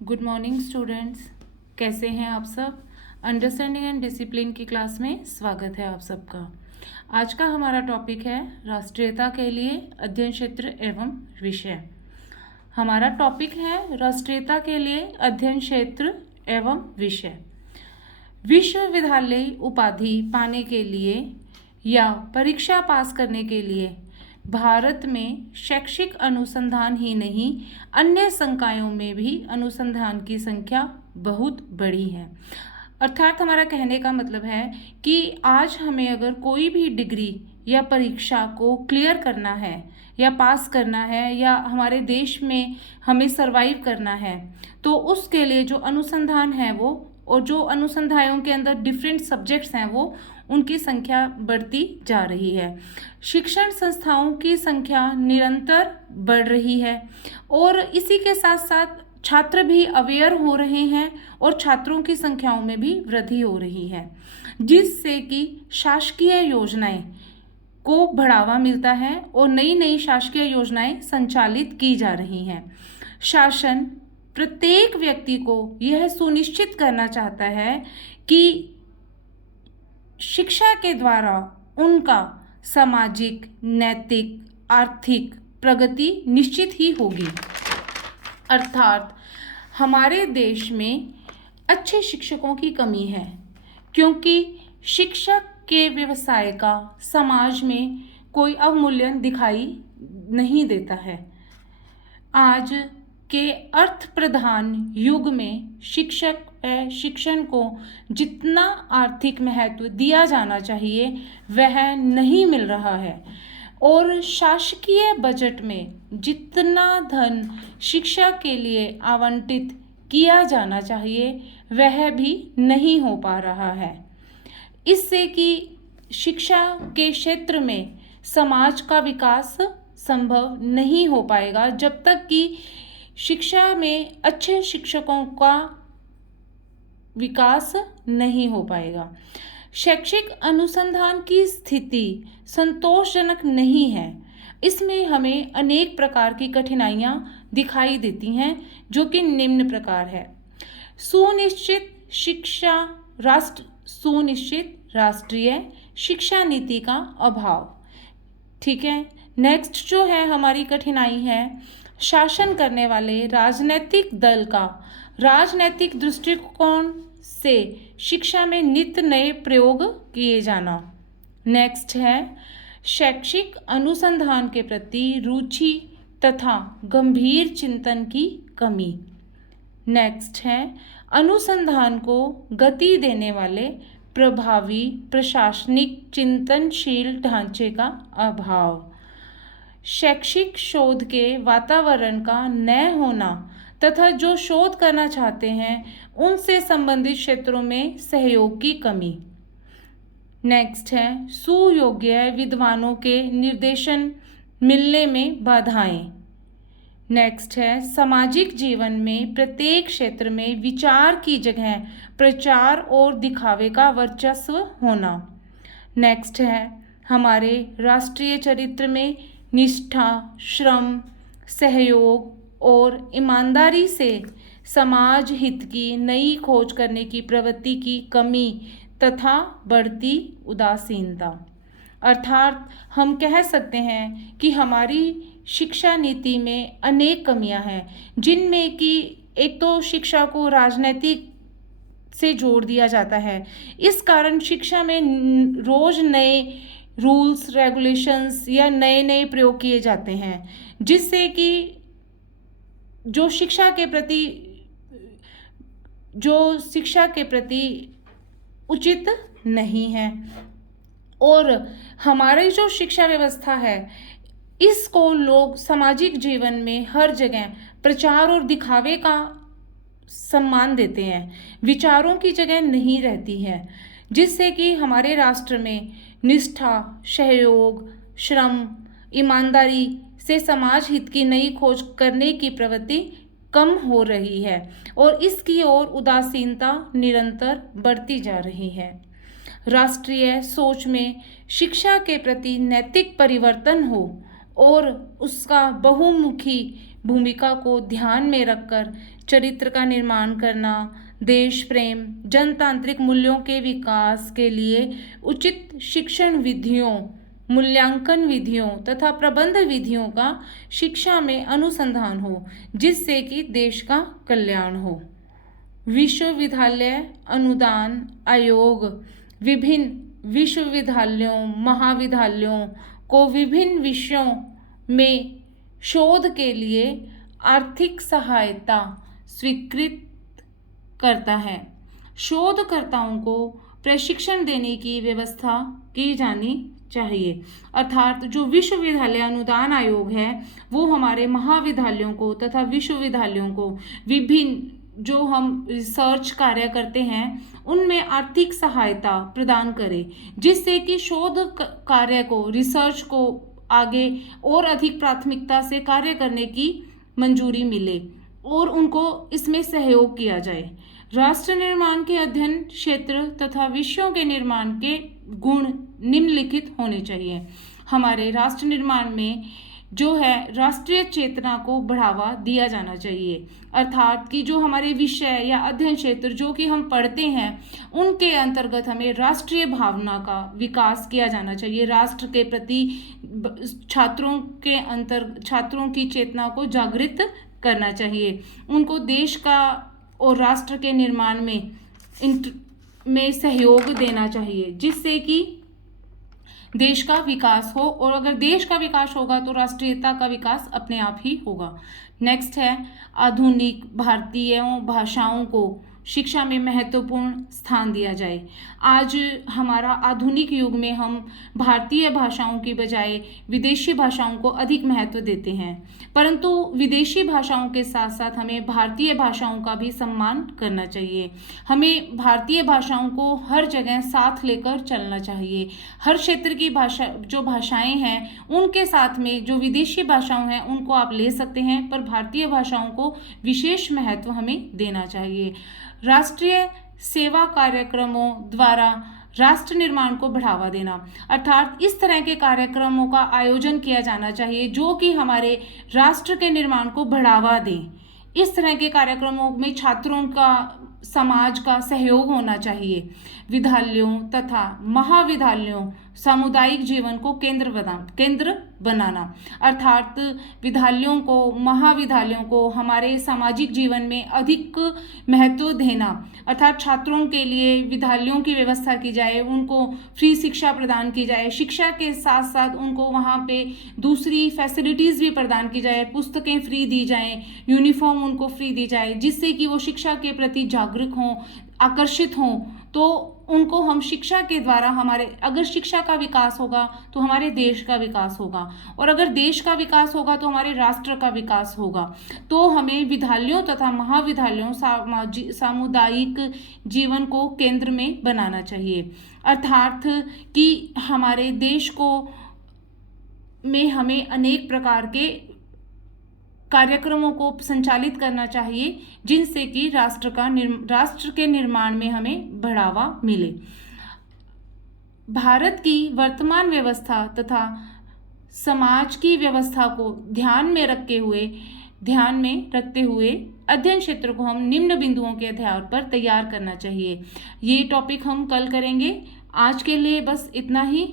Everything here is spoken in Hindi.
गुड मॉर्निंग स्टूडेंट्स, कैसे हैं आप सब। अंडरस्टैंडिंग एंड डिसिप्लिन की क्लास में स्वागत है आप सबका। आज का हमारा टॉपिक है राष्ट्रीयता के लिए अध्ययन क्षेत्र एवं विषय। हमारा टॉपिक है राष्ट्रीयता के लिए अध्ययन क्षेत्र एवं विषय। विश्वविद्यालय उपाधि पाने के लिए या परीक्षा पास करने के लिए भारत में शैक्षिक अनुसंधान ही नहीं, अन्य संकायों में भी अनुसंधान की संख्या बहुत बड़ी है। अर्थात हमारा कहने का मतलब है कि आज हमें अगर कोई भी डिग्री या परीक्षा को क्लियर करना है या पास करना है या हमारे देश में हमें सरवाइव करना है, तो उसके लिए जो अनुसंधान है वो और जो अनुसंधानों के अंदर डिफरेंट सब्जेक्ट्स हैं वो उनकी संख्या बढ़ती जा रही है। शिक्षण संस्थाओं की संख्या निरंतर बढ़ रही है और इसी के साथ साथ छात्र भी अवेयर हो रहे हैं और छात्रों की संख्याओं में भी वृद्धि हो रही है, जिससे कि शासकीय योजनाएं को बढ़ावा मिलता है और नई नई शासकीय योजनाएं संचालित की जा रही हैं। शासन प्रत्येक व्यक्ति को यह सुनिश्चित करना चाहता है कि शिक्षा के द्वारा उनका सामाजिक, नैतिक, आर्थिक प्रगति निश्चित ही होगी। अर्थात हमारे देश में अच्छे शिक्षकों की कमी है, क्योंकि शिक्षक के व्यवसाय का समाज में कोई अवमूल्यन दिखाई नहीं देता है। आज के अर्थ प्रधान युग में शिक्षक व शिक्षण को जितना आर्थिक महत्व दिया जाना चाहिए वह नहीं मिल रहा है और शासकीय बजट में जितना धन शिक्षा के लिए आवंटित किया जाना चाहिए वह भी नहीं हो पा रहा है। इससे कि शिक्षा के क्षेत्र में समाज का विकास संभव नहीं हो पाएगा जब तक कि शिक्षा में अच्छे शिक्षकों का विकास नहीं हो पाएगा। शैक्षिक अनुसंधान की स्थिति संतोषजनक नहीं है। इसमें हमें अनेक प्रकार की कठिनाइयां दिखाई देती हैं, जो कि निम्न प्रकार है। सुनिश्चित राष्ट्रीय शिक्षा नीति का अभाव। ठीक है, नेक्स्ट जो है हमारी कठिनाई है शासन करने वाले राजनीतिक दल का राजनीतिक दृष्टिकोण से शिक्षा में नित्य नए प्रयोग किए जाना। नेक्स्ट है शैक्षिक अनुसंधान के प्रति रुचि तथा गंभीर चिंतन की कमी। नेक्स्ट है अनुसंधान को गति देने वाले प्रभावी प्रशासनिक चिंतनशील ढांचे का अभाव। शैक्षिक शोध के वातावरण का न होना तथा जो शोध करना चाहते हैं उनसे संबंधित क्षेत्रों में सहयोग की कमी। नेक्स्ट है सुयोग्य विद्वानों के निर्देशन मिलने में बाधाएं। नेक्स्ट है सामाजिक जीवन में प्रत्येक क्षेत्र में विचार की जगह प्रचार और दिखावे का वर्चस्व होना। नेक्स्ट है हमारे राष्ट्रीय चरित्र में निष्ठा, श्रम, सहयोग और ईमानदारी से समाज हित की नई खोज करने की प्रवृत्ति की कमी तथा बढ़ती उदासीनता। अर्थात हम कह सकते हैं कि हमारी शिक्षा नीति में अनेक कमियां हैं, जिनमें कि एक तो शिक्षा को राजनीतिक से जोड़ दिया जाता है। इस कारण शिक्षा में रोज नए रूल्स, रेगुलेशंस या नए नए प्रयोग किए जाते हैं, जिससे कि जो शिक्षा के प्रति उचित नहीं है। और हमारी जो शिक्षा व्यवस्था है इसको लोग सामाजिक जीवन में हर जगह प्रचार और दिखावे का सम्मान देते हैं, विचारों की जगह नहीं रहती है, जिससे कि हमारे राष्ट्र में निष्ठा, सहयोग, श्रम, ईमानदारी से समाज हित की नई खोज करने की प्रवृत्ति कम हो रही है और इसकी ओर उदासीनता निरंतर बढ़ती जा रही है। राष्ट्रीय सोच में शिक्षा के प्रति नैतिक परिवर्तन हो और उसका बहुमुखी भूमिका को ध्यान में रखकर चरित्र का निर्माण करना, देश प्रेम, जनतांत्रिक मूल्यों के विकास के लिए उचित शिक्षण विधियों, मूल्यांकन विधियों तथा प्रबंध विधियों का शिक्षा में अनुसंधान हो, जिससे कि देश का कल्याण हो। विश्वविद्यालय अनुदान आयोग विभिन्न विश्वविद्यालयों, महाविद्यालयों को विभिन्न विषयों में शोध के लिए आर्थिक सहायता स्वीकृत करता है। शोधकर्ताओं को प्रशिक्षण देने की व्यवस्था की जानी चाहिए। अर्थात जो विश्वविद्यालय अनुदान आयोग है वो हमारे महाविद्यालयों को तथा विश्वविद्यालयों को विभिन्न जो हम रिसर्च कार्य करते हैं उनमें आर्थिक सहायता प्रदान करे, जिससे कि शोध कार्य को, रिसर्च को आगे और अधिक प्राथमिकता से कार्य करने की मंजूरी मिले और उनको इसमें सहयोग किया जाए। राष्ट्र निर्माण के अध्ययन क्षेत्र तथा विषयों के निर्माण के गुण निम्नलिखित होने चाहिए। हमारे राष्ट्र निर्माण में जो है राष्ट्रीय चेतना को बढ़ावा दिया जाना चाहिए। अर्थात कि जो हमारे विषय या अध्ययन क्षेत्र जो कि हम पढ़ते हैं उनके अंतर्गत हमें राष्ट्रीय भावना का विकास किया जाना चाहिए। राष्ट्र के प्रति छात्रों की चेतना को जागृत करना चाहिए। उनको देश का और राष्ट्र के निर्माण में सहयोग देना चाहिए, जिससे कि देश का विकास हो, और अगर देश का विकास होगा तो राष्ट्रीयता का विकास अपने आप ही होगा। नेक्स्ट है आधुनिक भारतीय भाषाओं को शिक्षा में महत्वपूर्ण स्थान दिया जाए। आज हमारा आधुनिक युग में हम भारतीय भाषाओं की बजाय विदेशी भाषाओं को अधिक महत्व देते हैं, परंतु विदेशी भाषाओं के साथ साथ हमें भारतीय भाषाओं का भी सम्मान करना चाहिए। हमें भारतीय भाषाओं को हर जगह साथ लेकर चलना चाहिए। हर क्षेत्र की भाषाएं हैं उनके साथ में जो विदेशी भाषाएं हैं उनको आप ले सकते हैं, पर भारतीय भाषाओं को विशेष महत्व हमें देना चाहिए। राष्ट्रीय सेवा कार्यक्रमों द्वारा राष्ट्र निर्माण को बढ़ावा देना, अर्थात इस तरह के कार्यक्रमों का आयोजन किया जाना चाहिए जो कि हमारे राष्ट्र के निर्माण को बढ़ावा दें। इस तरह के कार्यक्रमों में छात्रों का, समाज का सहयोग होना चाहिए। विद्यालयों तथा महाविद्यालयों सामुदायिक जीवन को केंद्र बनाना, अर्थात विद्यालयों को, महाविद्यालयों को हमारे सामाजिक जीवन में अधिक महत्व देना, अर्थात छात्रों के लिए विद्यालयों की व्यवस्था की जाए, उनको फ्री शिक्षा प्रदान की जाए, शिक्षा के साथ साथ उनको वहाँ पे दूसरी फैसिलिटीज़ भी प्रदान की जाए, पुस्तकें फ्री दी जाएं, यूनिफॉर्म उनको फ्री दी जाए, जिससे कि वो शिक्षा के प्रति जागरूक हों, आकर्षित हों। तो उनको हम शिक्षा के द्वारा अगर शिक्षा का विकास होगा तो हमारे देश का विकास होगा, और अगर देश का विकास होगा तो हमारे राष्ट्र का विकास होगा। तो हमें विद्यालयों तथा महाविद्यालयों सामुदायिक जीवन को केंद्र में बनाना चाहिए, अर्थात कि हमारे देश को में हमें अनेक प्रकार के कार्यक्रमों को संचालित करना चाहिए, जिनसे कि राष्ट्र के निर्माण में हमें बढ़ावा मिले। भारत की वर्तमान व्यवस्था तथा समाज की व्यवस्था को ध्यान में रखते हुए अध्ययन क्षेत्र को हम निम्न बिंदुओं के आधार पर तैयार करना चाहिए। ये टॉपिक हम कल करेंगे। आज के लिए बस इतना ही।